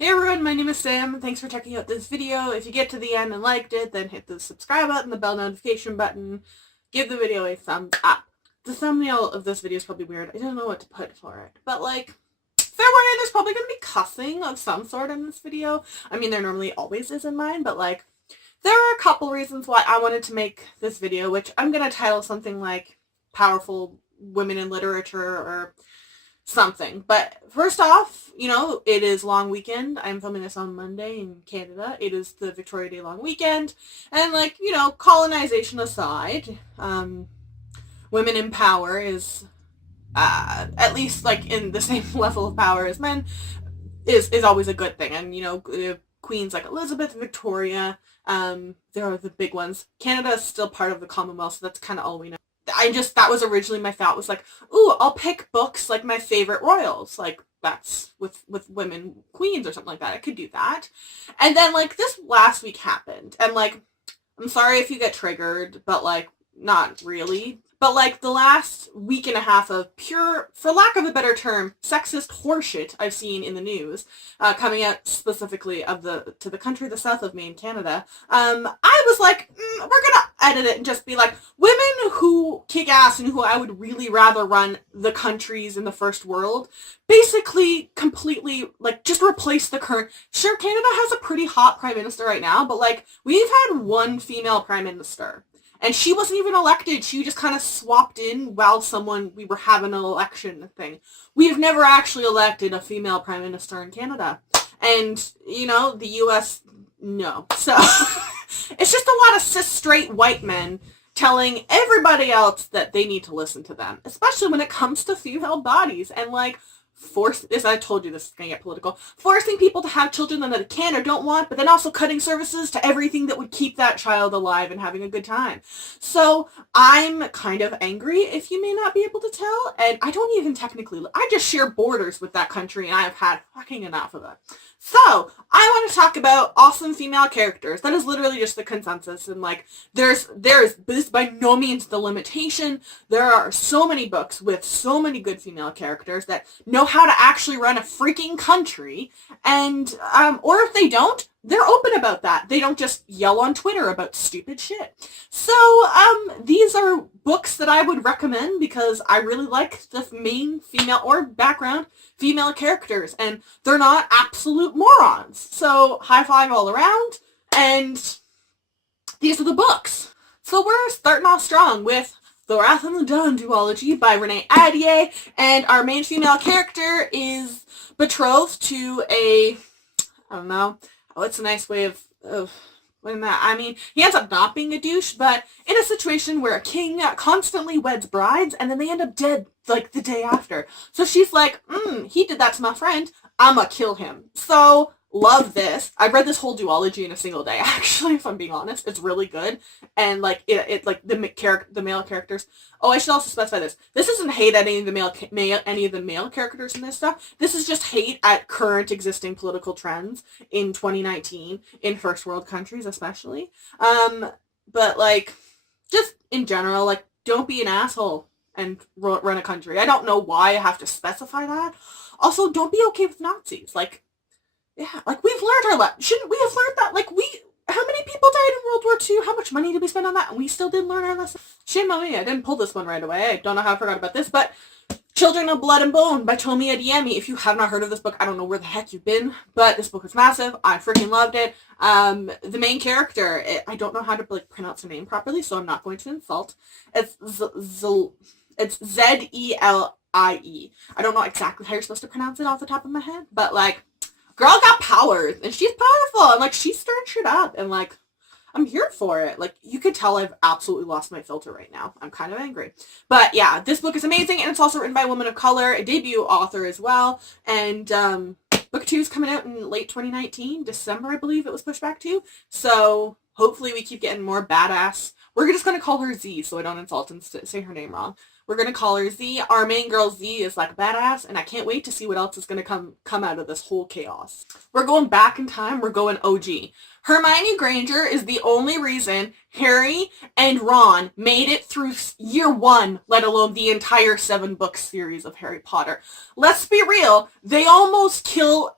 Hey everyone, my name is Sam. Thanks for checking out this video. If you get to the end and liked it, then hit the subscribe button, the bell notification button, give the video a thumbs up. The thumbnail of this video is probably weird. I don't know what to put for it. But fair warning, there's probably going to be cussing of some sort in this video. I mean, there normally always is in mine, but there are a couple reasons why I wanted to make this video, which I'm going to title something like Powerful Women in Literature or something. But first off, it is long weekend. I'm filming this on Monday in Canada. It is the Victoria Day long weekend. And colonization aside, women in power is at least in the same level of power as men is always a good thing. And queens like Elizabeth, Victoria, there are the big ones. Canada is still part of the Commonwealth, so that's kind of all we know. That was originally my thought, was ooh, I'll pick books like my favorite royals, that's with women queens or something like that. I could do that. And then this last week happened, and I'm sorry if you get triggered, but not really. But the last week and a half of pure, for lack of a better term, sexist horseshit I've seen in the news, coming out specifically to the country the south of me in Canada, I was we're gonna edit it and just be women who kick ass and who I would really rather run the countries in the first world, basically completely, just replace the current. Sure, Canada has a pretty hot prime minister right now, but we've had one female prime minister. And she wasn't even elected. She just kind of swapped in while we were having an election thing. We've never actually elected a female prime minister in Canada. And, the U.S., no. So, it's just a lot of cis straight white men telling everybody else that they need to listen to them. Especially when it comes to female bodies. And, I told you this is going to get political, forcing people to have children that they can or don't want, but then also cutting services to everything that would keep that child alive and having a good time. So I'm kind of angry, if you may not be able to tell, and I don't even technically, I just share borders with that country, and I have had fucking enough of it. So, I want to talk about awesome female characters. That is literally just the consensus, and there's this by no means the limitation. There are so many books with so many good female characters that know how to actually run a freaking country, and, or if they don't, they're open about that. They don't just yell on Twitter about stupid shit. So, these are books that I would recommend because I really like the main female or background female characters, and they're not absolute morons. So, high five all around, and these are the books. So we're starting off strong with The Wrath of the Dawn duology by Renee Ahdieh, and our main female character is betrothed to I don't know, what's a nice way of putting that? I mean, he ends up not being a douche, but in a situation where a king constantly weds brides, and then they end up dead, the day after. So she's he did that to my friend, I'ma kill him. So, love this. I read this whole duology in a single day, actually, if I'm being honest. It's really good. And, the male characters. Oh, I should also specify this. This isn't hate at any of the male characters in this stuff. This is just hate at current existing political trends in 2019, in first world countries especially. But, just in general, don't be an asshole and run a country. I don't know why I have to specify that. Also, don't be okay with Nazis. Yeah, we've learned our lesson. Shouldn't we have learned that? How many people died in World War II? How much money did we spend on that? And we still didn't learn our lesson. Shame on me, I didn't pull this one right away. I don't know how I forgot about this, but Children of Blood and Bone by Tomi Adeyemi. If you have not heard of this book, I don't know where the heck you've been, but this book is massive. I freaking loved it. The main character, I don't know how to pronounce her name properly, so I'm not going to insult. It's Zeli. I don't know exactly how you're supposed to pronounce it off the top of my head, but girl got powers, and she's powerful, and she's stirring shit up, and I'm here for it. You could tell I've absolutely lost my filter right now. I'm kind of angry. But yeah, this book is amazing, and it's also written by a woman of color, a debut author as well, and book 2 is coming out in late 2019, December, I believe it was pushed back to, so hopefully we keep getting more badass. We're just going to call her Z so I don't insult and say her name wrong. We're going to call her Z. Our main girl Z is like badass, and I can't wait to see what else is going to come out of this whole chaos. We're going back in time. We're going OG. Hermione Granger is the only reason Harry and Ron made it through year 1, let alone the entire 7-book series of Harry Potter. Let's be real. They almost kill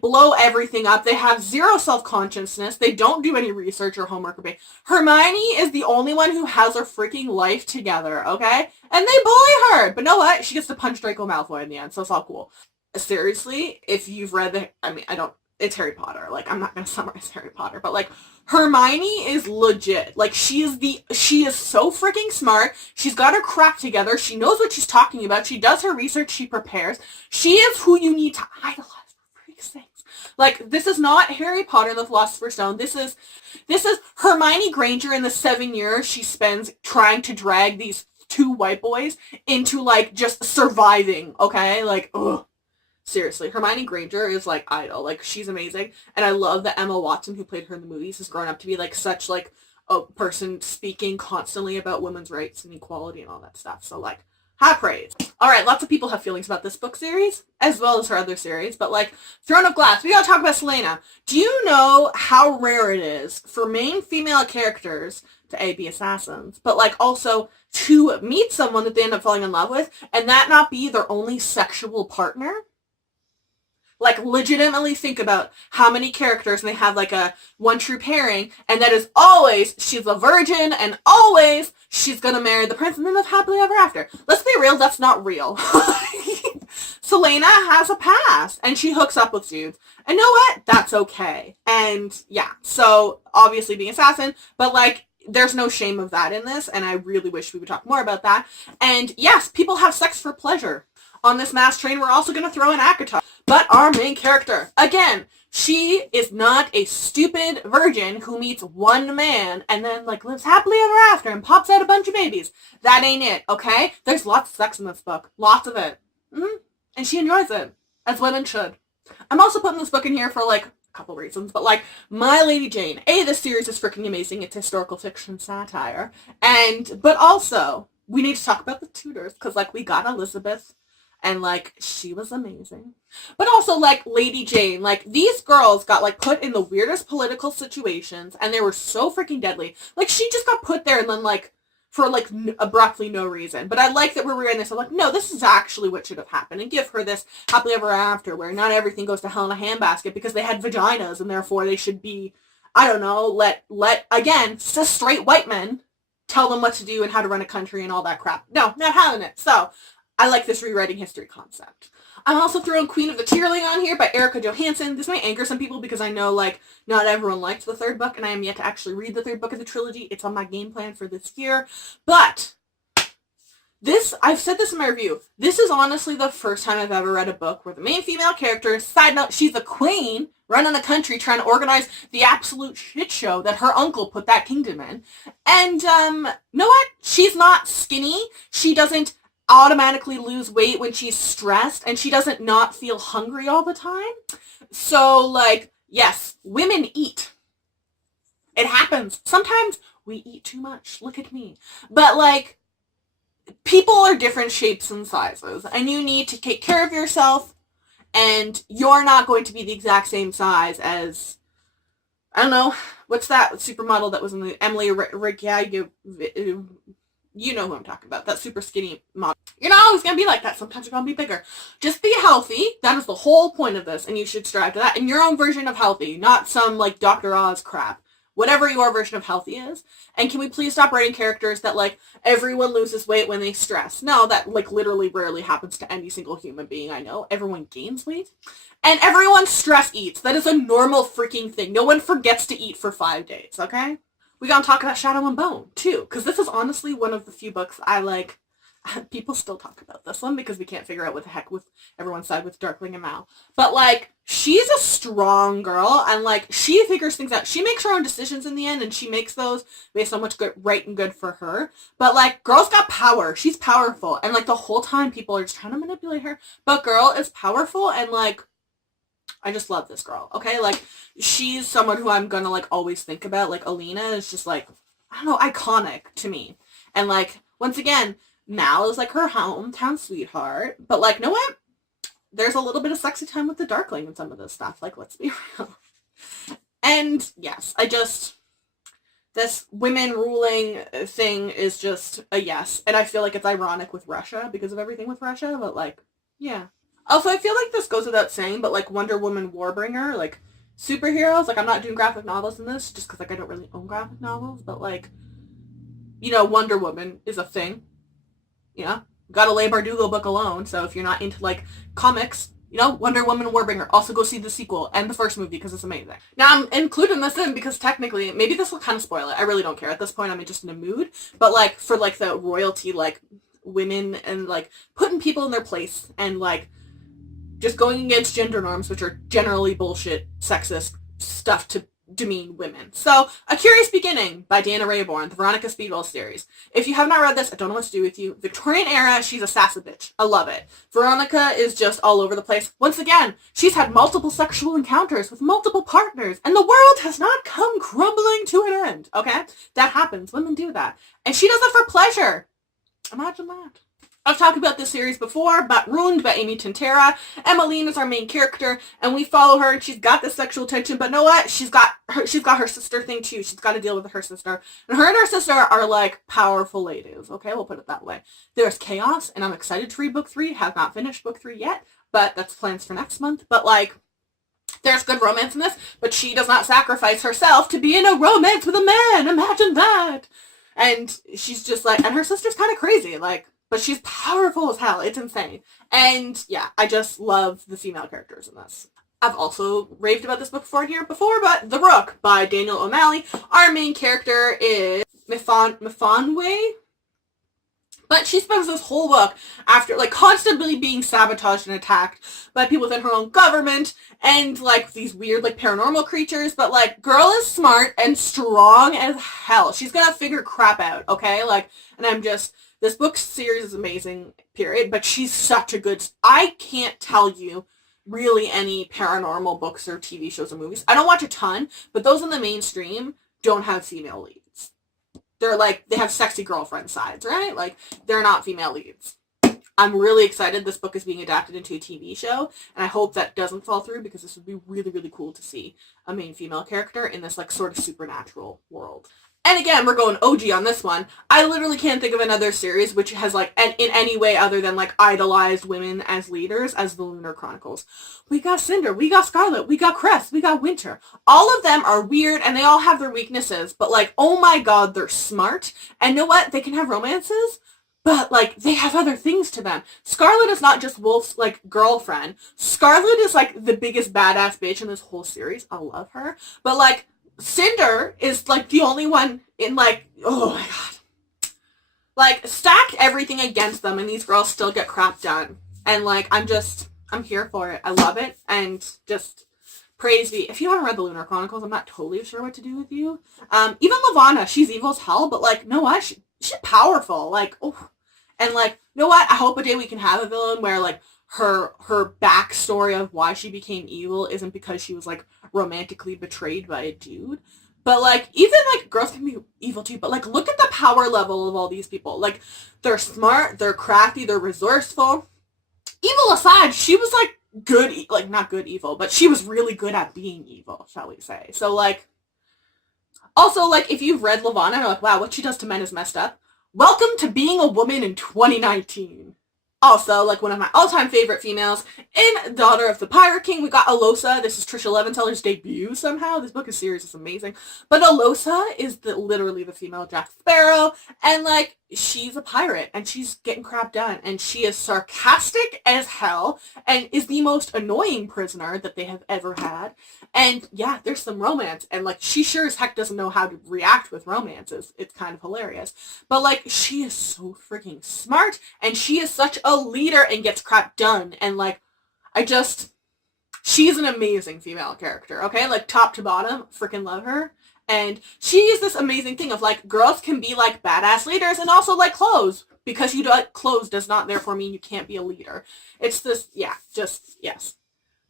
blow everything up. They have zero self-consciousness. They don't do any research or homework. Hermione is the only one who has her freaking life together, okay? And they bully her. But know what? She gets to punch Draco Malfoy in the end, so it's all cool. Seriously, if you've read it's Harry Potter. Like, I'm not going to summarize Harry Potter, but like, Hermione is legit. Like, she is so freaking smart. She's got her crap together. She knows what she's talking about. She does her research. She prepares. She is who you need to idolize, for freak's sakes. Like, this is not Harry Potter and the Philosopher's Stone. This is Hermione Granger in the 7 years she spends trying to drag these 2 white boys into, like, just surviving, okay? Like, ugh. Seriously, Hermione Granger is, like, idol. Like, she's amazing. And I love that Emma Watson, who played her in the movies, has grown up to be, like, such, like, a person speaking constantly about women's rights and equality and all that stuff. So, like, high praise. Alright, lots of people have feelings about this book series, as well as her other series. But, like, Throne of Glass, we gotta talk about Selena. Do you know how rare it is for main female characters to A, be assassins, but, like, also to meet someone that they end up falling in love with, and that not be their only sexual partner? Like, legitimately think about how many characters, and they have, like, a one true pairing, and that is always, she's a virgin, and always, she's gonna marry the prince, and then live happily ever after. Let's be real, that's not real. Selena has a past, and she hooks up with dudes. And know what? That's okay. And, yeah, so, obviously being assassin, but, like, there's no shame of that in this, and I really wish we would talk more about that. And, yes, people have sex for pleasure. On this mass train, we're also going to throw in ACOTAR. But our main character, again, she is not a stupid virgin who meets one man and then, like, lives happily ever after and pops out a bunch of babies. That ain't it, okay? There's lots of sex in this book. Lots of it. And she enjoys it, as women should. I'm also putting this book in here for, like, a couple reasons, but, like, My Lady Jane. This series is freaking amazing. It's historical fiction satire. But also, we need to talk about the Tudors, because, like, we got Elizabeth. And, like, she was amazing. But also, like, Lady Jane, like, these girls got, like, put in the weirdest political situations, and they were so freaking deadly. Like, she just got put there and then, like, for, like, abruptly no reason. But I like that we're reading this. I'm like, no, this is actually what should have happened. And give her this happily ever after, where not everything goes to hell in a handbasket because they had vaginas, and therefore they should be, I don't know, let again, straight white men tell them what to do and how to run a country and all that crap. No, not having it. So, I like this rewriting history concept. I'm also throwing Queen of the Tearling on here by Erica Johansson. This might anger some people because I know, like, not everyone liked the 3rd book, and I am yet to actually read the 3rd book of the trilogy. It's on my game plan for this year. But this, I've said this in my review, this is honestly the first time I've ever read a book where the main female character, side note, she's a queen running a country trying to organize the absolute shit show that her uncle put that kingdom in. And, know what? She's not skinny. She doesn't automatically lose weight when she's stressed, and she doesn't not feel hungry all the time. So, like, yes, women eat. It happens. Sometimes we eat too much. Look at me. But, like, people are different shapes and sizes, and you need to take care of yourself, and you're not going to be the exact same size as, I don't know, what's that supermodel that was in the Emily Ratajkowski? You know who I'm talking about. That super skinny model. You're not always going to be like that. Sometimes you're going to be bigger. Just be healthy. That is the whole point of this. And you should strive to that. And your own version of healthy. Not some, like, Dr. Oz crap. Whatever your version of healthy is. And can we please stop writing characters that, like, everyone loses weight when they stress? No, that, like, literally rarely happens to any single human being I know. Everyone gains weight. And everyone stress eats. That is a normal freaking thing. No one forgets to eat for 5 days, okay? We gotta talk about Shadow and Bone, too, because this is honestly one of the few books I like. People still talk about this one because we can't figure out what the heck with everyone's side with Darkling and Mal. But, like, she's a strong girl, and, like, she figures things out. She makes her own decisions in the end, and she makes those based on what's good, right and good for her. But, like, girl's got power. She's powerful. And, like, the whole time people are just trying to manipulate her. But girl is powerful, and, like, I just love this girl, okay? Like, she's someone who I'm gonna, like, always think about. Like, Alina is just, like, I don't know, iconic to me. And, like, once again, Mal is like her hometown sweetheart, but like, know what? There's a little bit of sexy time with the Darkling in some of this stuff. Like, let's be real. And yes, this women ruling thing is just a yes. And I feel like it's ironic with Russia because of everything with Russia, but like, yeah. Also, I feel like this goes without saying, but like Wonder Woman Warbringer, like superheroes, like I'm not doing graphic novels in this just because like I don't really own graphic novels, but like, you know, Wonder Woman is a thing. Yeah. Got a Leigh Bardugo book alone, so if you're not into like comics, you know, Wonder Woman Warbringer, also go see the sequel and the first movie because it's amazing. Now I'm including this in because technically, maybe this will kind of spoil it. I really don't care at this point. I'm just in a mood. But like for like the royalty, like women and like putting people in their place and like just going against gender norms, which are generally bullshit, sexist stuff to demean women. So, A Curious Beginning by Dana Raybourn, the Veronica Spiegel series. If you have not read this, I don't know what to do with you. Victorian era, she's a sassy bitch. I love it. Veronica is just all over the place. Once again, she's had multiple sexual encounters with multiple partners, and the world has not come crumbling to an end, okay? That happens. Women do that. And she does it for pleasure. Imagine that. I've talked about this series before, but Ruined by Amy Tintera. Emmeline is our main character, and we follow her, and she's got this sexual tension, but know what? She's got her sister thing, too. She's got to deal with her sister. And her sister are, like, powerful ladies, okay? We'll put it that way. There's chaos, and I'm excited to read book 3. Have not finished book 3 yet, but that's plans for next month. But, like, there's good romance in this, but she does not sacrifice herself to be in a romance with a man. Imagine that. And she's just, like, and her sister's kind of crazy, like, but she's powerful as hell. It's insane. And yeah, I just love the female characters in this. I've also raved about this book before, but The Rook by Daniel O'Malley. Our main character is Mifanwe. But she spends this whole book after, like, constantly being sabotaged and attacked by people within her own government and, like, these weird, like, paranormal creatures. But, like, girl is smart and strong as hell. She's gonna figure crap out, okay? Like, and I'm just... This book series is amazing, period, but she's such a good... I can't tell you really any paranormal books or TV shows or movies. I don't watch a ton, but those in the mainstream don't have female leads. They're like, they have sexy girlfriend sides, right? Like, they're not female leads. I'm really excited this book is being adapted into a TV show, and I hope that doesn't fall through because this would be really, really cool to see a main female character in this, like, sort of supernatural world. And again, we're going OG on this one. I literally can't think of another series which has, like, in any way other than, like, idolized women as leaders as the Lunar Chronicles. We got Cinder, we got Scarlet, we got Cress, we got Winter. All of them are weird, and they all have their weaknesses, but, like, oh my god, they're smart. And you know what? They can have romances, but, like, they have other things to them. Scarlet is not just Wolf's, like, girlfriend. Scarlet is, like, the biggest badass bitch in this whole series. I love her. But, like, Cinder is, like, the only one in, like, oh my god. Like, stack everything against them and these girls still get crap done. And, like, I'm here for it. I love it. And just praise be. If you haven't read the Lunar Chronicles, I'm not totally sure what to do with you. Even Lavanna, she's evil as hell, but, like, you know what? She's powerful. Like, oh. And, like, you know what? I hope a day we can have a villain where, like, her backstory of why she became evil isn't because she was, like, romantically betrayed by a dude. But, like, even, like, girls can be evil too, but, like, look at the power level of all these people. Like, they're smart, they're crafty, they're resourceful. Evil aside, she was, like, good, like, not good evil, but she was really good at being evil, shall we say. So, like, also, like, if you've read Lavanna and are like, wow, what she does to men is messed up, welcome to being a woman in 2019. Also, like, one of my all-time favorite females, in Daughter of the Pirate King, we got Alosa. This is Trisha Leventeller's debut somehow. This book is serious. It's amazing. But Alosa is literally the female Jack Sparrow, and, like, she's a pirate, and she's getting crap done, and she is sarcastic as hell, and is the most annoying prisoner that they have ever had. And, yeah, there's some romance, and, like, she sure as heck doesn't know how to react with romances. It's kind of hilarious. But, like, she is so freaking smart, and she is such a leader and gets crap done, and, like, she's an amazing female character, okay? Like, top to bottom, freaking love her. And she is this amazing thing of, like, girls can be, like, badass leaders and also like clothes. Because you like clothes does not therefore mean you can't be a leader. It's this, yeah, just, yes.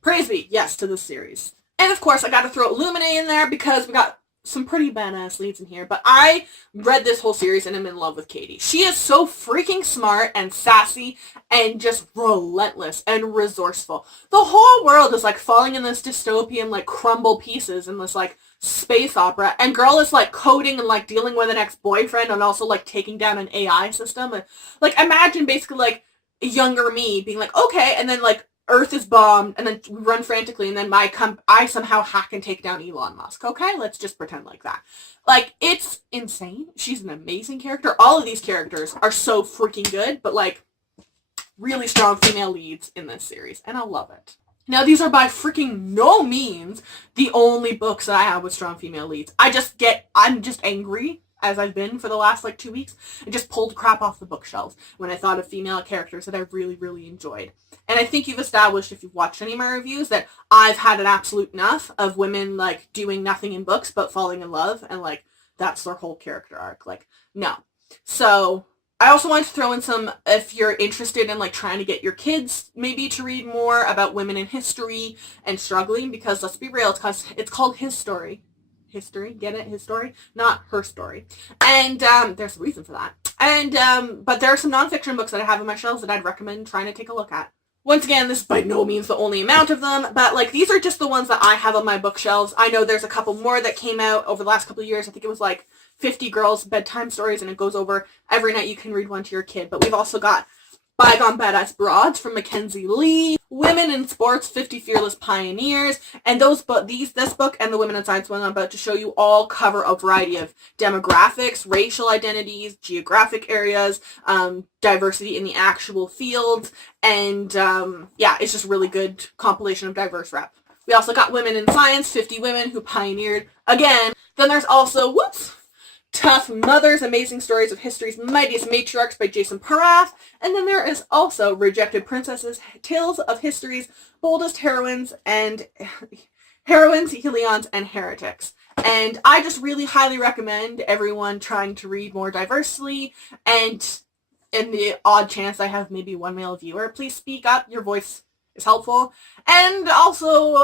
Praise be, yes, to this series. And, of course, I gotta throw Illuminae in there because we got some pretty badass leads in here, but I read this whole series and I'm in love with Katie. She is so freaking smart and sassy and just relentless and resourceful. The whole world is like falling in this dystopian like crumble pieces in this like space opera, and girl is like coding and like dealing with an ex-boyfriend and also like taking down an AI system. And, like, imagine basically like younger me being like, okay, and then like Earth is bombed, and then we run frantically, and then I somehow hack and take down Elon Musk. Okay, let's just pretend like that. Like, it's insane. She's an amazing character. All of these characters are so freaking good, but like, really strong female leads in this series, and I love it. Now, these are by freaking no means the only books that I have with strong female leads. I'm just angry, as I've been for the last like 2 weeks, and just pulled crap off the bookshelves when I thought of female characters that I really, really enjoyed. And I think you've established, if you've watched any of my reviews, that I've had an absolute enough of women like doing nothing in books but falling in love, and like that's their whole character arc. Like, no. So I also wanted to throw in some, if you're interested in like trying to get your kids maybe to read more about women in history and struggling, because let's be real, it's called His Story. History, get it? His story, not her story. And there's a reason for that. And but there are some nonfiction books that I have on my shelves that I'd recommend trying to take a look at. Once again, this is by no means the only amount of them, but like these are just the ones that I have on my bookshelves. I know there's a couple more that came out over the last couple of years. I think it was like 50 Girls Bedtime Stories, and it goes over every night you can read one to your kid. But we've also got Bygone Badass Broads from Mackenzie Lee, Women in Sports, 50 Fearless Pioneers, and this book and the Women in Science one I'm about to show you all cover a variety of demographics, racial identities, geographic areas, diversity in the actual fields, and yeah, it's just really good compilation of diverse rep. We also got Women in Science, 50 Women Who Pioneered Again. Then there's also, Tough Mothers, Amazing Stories of History's Mightiest Matriarchs by Jason Parath. And then there is also Rejected Princesses, Tales of History's Boldest Heroines, Helions, and Heretics. And I just really highly recommend everyone trying to read more diversely, and in the odd chance I have maybe one male viewer, please speak up. Your voice is helpful. And also,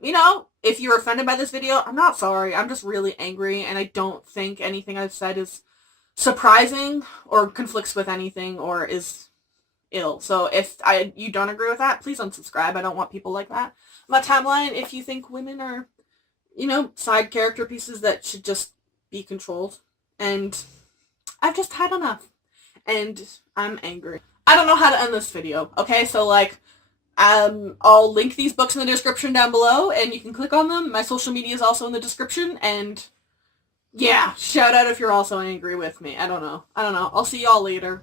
you know, if you're offended by this video, I'm not sorry. I'm just really angry, and I don't think anything I've said is surprising or conflicts with anything or is ill. So if you don't agree with that, please unsubscribe. I don't want people like that on my timeline. If you think women are, you know, side character pieces that should just be controlled. And I've just had enough. And I'm angry. I don't know how to end this video, okay? So, like, I'll link these books in the description down below, and you can click on them. My social media is also in the description, and yeah, shout out if you're also angry with me. I don't know. I'll see y'all later.